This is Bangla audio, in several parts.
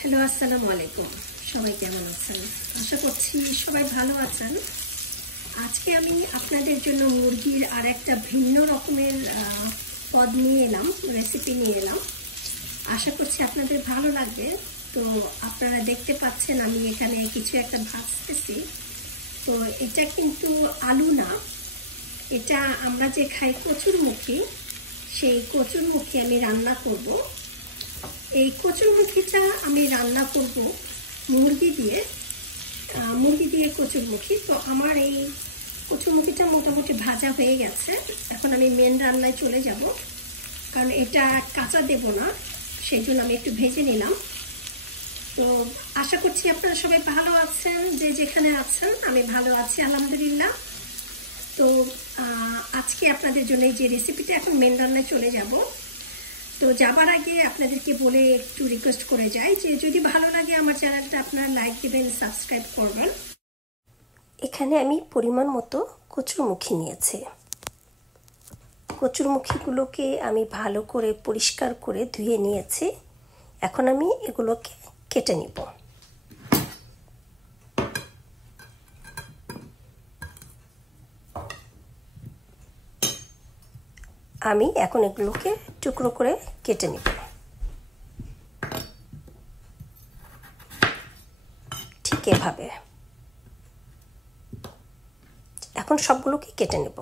হ্যালো, আসসালামু আলাইকুম। সবাই কেমন আছেন? আশা করছি সবাই ভালো আছেন। আজকে আমি আপনাদের জন্য মুরগির আর একটা ভিন্ন রকমের পদ নিয়ে এলাম, রেসিপি নিয়ে এলাম। আশা করছি আপনাদের ভালো লাগবে। তো আপনারা দেখতে পাচ্ছেন আমি এখানে কিছু একটা ভাজতেছি। তো এটা কিন্তু আলু না, এটা আমরা যে খাই কচুরমুখী, সেই কচুরমুখী আমি রান্না করব। এই কচুরমুখীটা আমি রান্না করব মুরগি দিয়ে কচুরমুখী। তো আমার এই কচুরমুখীটা মোটামুটি ভাজা হয়ে গেছে। এখন আমি মেন রান্নায় চলে যাব, কারণ এটা কাঁচা দেব না, সেই জন্য আমি একটু ভেজে নিলাম। তো আশা করছি আপনারা সবাই ভালো আছেন, যে যেখানে আছেন। আমি ভালো আছি আলহামদুলিল্লাহ। তো আজকে আপনাদের জন্য এই যে রেসিপিটা, এখন মেন রান্নায় চলে যাব। তো যাবার আগে আপনাদেরকে বলে একটু রিকোয়েস্ট করে যাই যে যদি ভালো লাগে আমার চ্যানেলটা আপনারা লাইক দেবেন, সাবস্ক্রাইব করবেন। এখানে আমি পরিমাণ মতো কচুরমুখী নিয়েছি। কচুরমুখীগুলোকে আমি ভালো করে পরিষ্কার করে ধুয়ে নিয়েছি। এখন আমি এগুলোকে কেটে নিব। আমি এখন এগুলোকে টুকরো করে কেটে নিব। ঠিক এভাবে এখন সবগুলোকে কেটে নেব।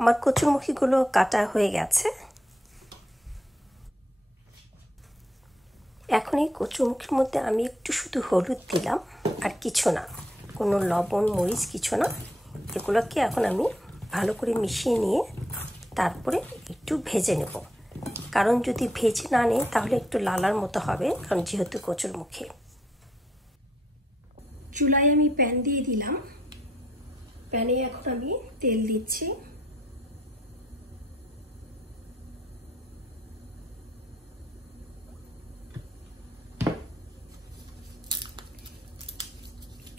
আমার কচুরমুখীগুলো কাটা হয়ে গেছে। এখন এই কচুরমুখীর মধ্যে আমি একটু শুধু হলুদ দিলাম, আর কিছু না, কোনো লবণ মরিচ কিছু না। এগুলোকে এখন আমি ভালো করে মিশিয়ে নিয়ে তারপরে একটু ভেজে নেব। কারণ যদি ভেজে না নিই তাহলে একটু লালার মতো হবে, কারণ যেহেতু কচুরমুখী। চুলায় আমি প্যান দিয়ে দিলাম। প্যানে এখন আমি তেল দিচ্ছি।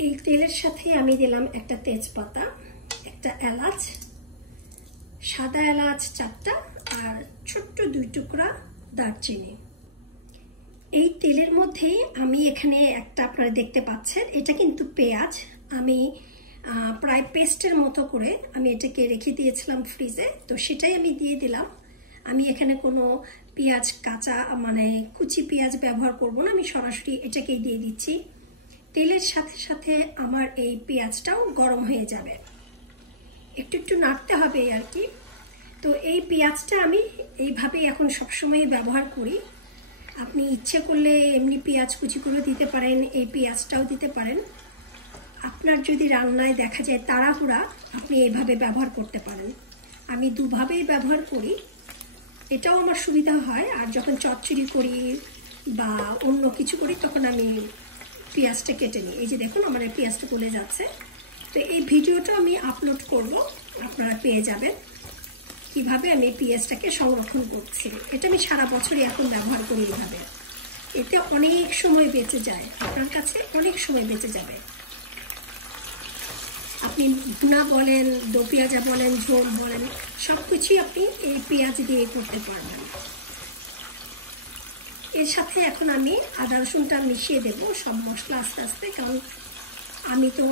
এই তেলের সাথে আমি দিলাম একটা তেজপাতা, একটা এলাচ, সাদা এলাচ 4টা, আর ছোট্ট 2 টুকরা দারচিনি। এই তেলের মধ্যে আমি এখানে একটা, আপনারা দেখতে পাচ্ছেন, এটা কিন্তু পেঁয়াজ। আমি প্রায় পেস্টের মতো করে আমি এটাকে রেখে দিয়েছিলাম ফ্রিজে, তো সেটাই আমি দিয়ে দিলাম। আমি এখানে কোনো পেঁয়াজ কাঁচা মানে কুচি পেঁয়াজ ব্যবহার করব না, আমি সরাসরি এটাকেই দিয়ে দিচ্ছি। তেলের সাথে সাথে আমার এই পেঁয়াজটাও গরম হয়ে যাবে, একটু একটু নাড়তে হবে আর কি। তো এই পেঁয়াজটা আমি এইভাবেই এখন সবসময় ব্যবহার করি। আপনি ইচ্ছে করলে এমনি পেঁয়াজ কুচি করে দিতে পারেন, এই পেঁয়াজটাও দিতে পারেন। আপনার যদি রান্নায় দেখা যায় তাড়াহুড়া, আপনি এইভাবে ব্যবহার করতে পারেন। আমি দুভাবেই ব্যবহার করি, এটাও আমার সুবিধা হয়। আর যখন চচ্চড়ি করি বা অন্য কিছু করি তখন আমি পেঁয়াজটা কেটে নিই। এই যে দেখুন আমার পেঁয়াজটা গলে যাচ্ছে। তো এই ভিডিওটা আমি আপলোড করব, আপনারা পেয়ে যাবেন কিভাবে আমি পেঁয়াজটাকে সংরক্ষণ করছি। এটা আমি সারা বছরই এখন ব্যবহার করি এইভাবে। এতে অনেক সময় বেঁচে যায়, আপনার কাছে অনেক সময় বেঁচে যাবে। আপনি ভুনা বলেন, দো পেঁয়াজা বলেন, ঝোল বলেন, সব কিছুই আপনি এই পেঁয়াজ দিয়ে করতে পারবেন। এর সাথে এখন আমি আদা রসুনটা মিশিয়ে দেব, সব মশলা আস্তে আস্তে। কারণ আমি তো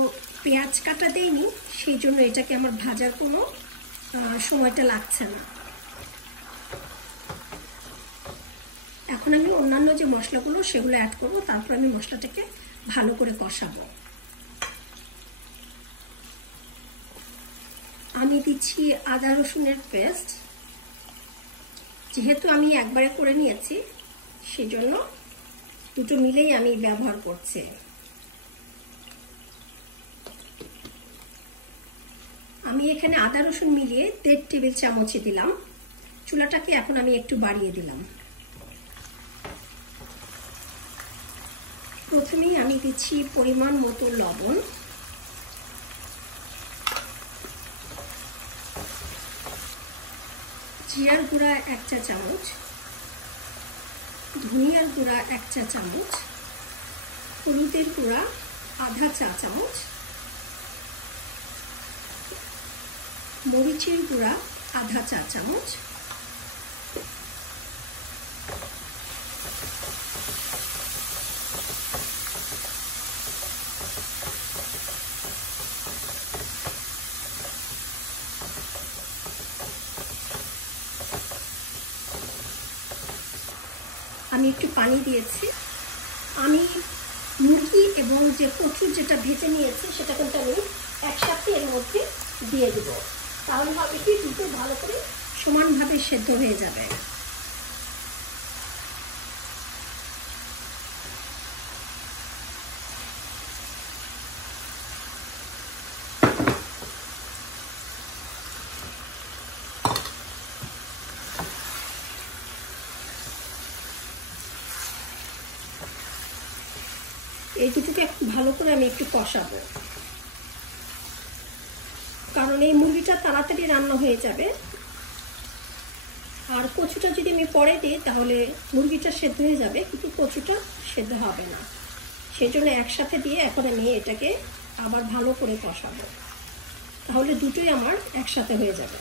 পেঁয়াজ কাটা দেইনি, সেই জন্য এটাকে আমার ভাজার কোনো সময়টা লাগছে না। এখন আমি অন্যান্য যে মশলাগুলো সেগুলো অ্যাড করব, তারপর আমি মশলাটাকে ভালো করে কষাবো। আমি দিচ্ছি আদা রসুনের পেস্ট। যেহেতু আমি একবারে করে নিয়েছি, সেজন্য দুটো মিলেই আমি ব্যবহার করছি। আমি এখানে আদা রসুন মিলিয়ে 1.5 টেবিল চামচ দিলাম। চুলাটাকে এখন আমি একটু বাড়িয়ে দিলাম। প্রথমেই আমি দিচ্ছি পরিমাণ মতো লবণ, জিরার গুঁড়া 1 চা চামচ, ধনিয়ার গুঁড়া 1 চা চামচ, হলুদের গুঁড়া আধা চা চামচ, মরিচের গুঁড়া আধা চা চামচ, আমি একটু পানি দিয়েছি। আমি মুরগি এবং যে কচুর যেটা ভেজে নিয়েছি সেটা কিন্তু আমি একসাথে এর মধ্যে দিয়ে দেব। তাহলে হবে কি দুটো ভালো করে সমানভাবে সেদ্ধ হয়ে যাবে। এই দুটোকে ভালো করে আমি একটু কষাবো, কারণ এই মুরগিটা তাড়াতাড়ি রান্না হয়ে যাবে। আর কচুটা যদি আমি পরে দিই তাহলে মুরগিটা সেদ্ধ হয়ে যাবে, কিন্তু কচুটা সেদ্ধ হবে না। সেই জন্য একসাথে দিয়ে এখন আমি এটাকে আবার ভালো করে কষাবো, তাহলে দুটোই আমার একসাথে হয়ে যাবে।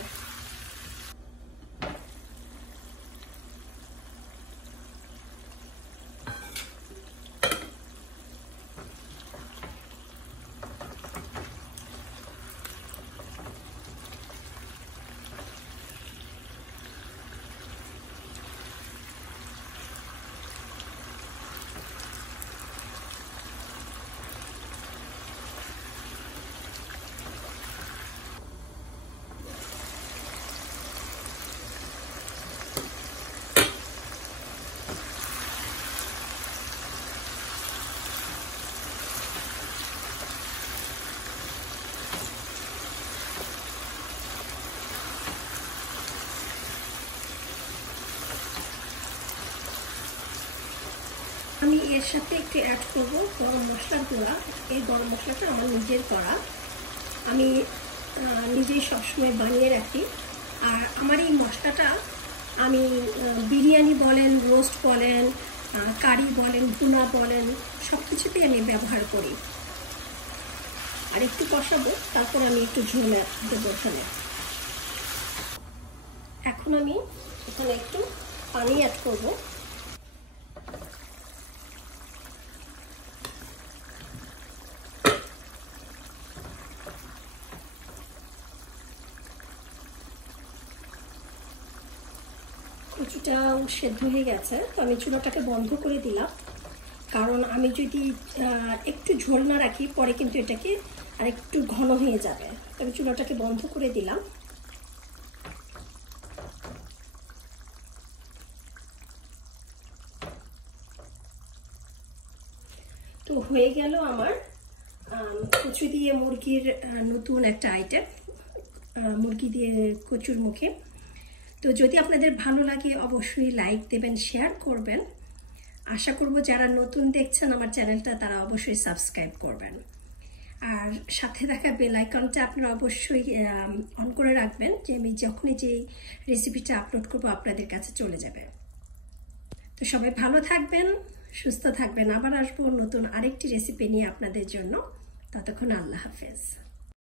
আমি এর সাথে একটু অ্যাড করব গরম মশলার গুঁড়া। এই গরম মশলাটা আমার নিজের করা, আমি নিজেই সবসময় বানিয়ে রাখি। আর আমার এই মশলাটা আমি বিরিয়ানি বলেন, রোস্ট বলেন, কারি বলেন, ভুনা বলেন, সব কিছুতেই আমি ব্যবহার করি। আর একটু কষাবো, তারপর আমি একটু ঝোল দেবো এখানে। এখন আমি এখানে একটু পানি অ্যাড করবো। কচুটাও সেদ্ধ হয়ে গেছে, তো আমি চুলাটাকে বন্ধ করে দিলাম, কারণ আমি যদি একটু ঝোল না রাখি পরে কিন্তু এটাকে আর একটু ঘন হয়ে যাবে। আমি চুলাটাকে বন্ধ করে দিলাম। তো হয়ে গেল আমার কচু দিয়ে মুরগির নতুন একটা আইটেম, মুরগি দিয়ে কচুর মুখে। তো যদি আপনাদের ভালো লাগে অবশ্যই লাইক দেবেন, শেয়ার করবেন। আশা করব যারা নতুন দেখছেন আমার চ্যানেলটা তারা অবশ্যই সাবস্ক্রাইব করবেন। আর সাথে থাকা বেল আইকনটা আপনারা অবশ্যই অন করে রাখবেন, যে আমি যখনই যে রেসিপিটা আপলোড করব আপনাদের কাছে চলে যাবে। তো সবাই ভালো থাকবেন, সুস্থ থাকবেন। আবার আসবো নতুন আরেকটি রেসিপি নিয়ে আপনাদের জন্য। ততক্ষণ আল্লাহ হাফেজ।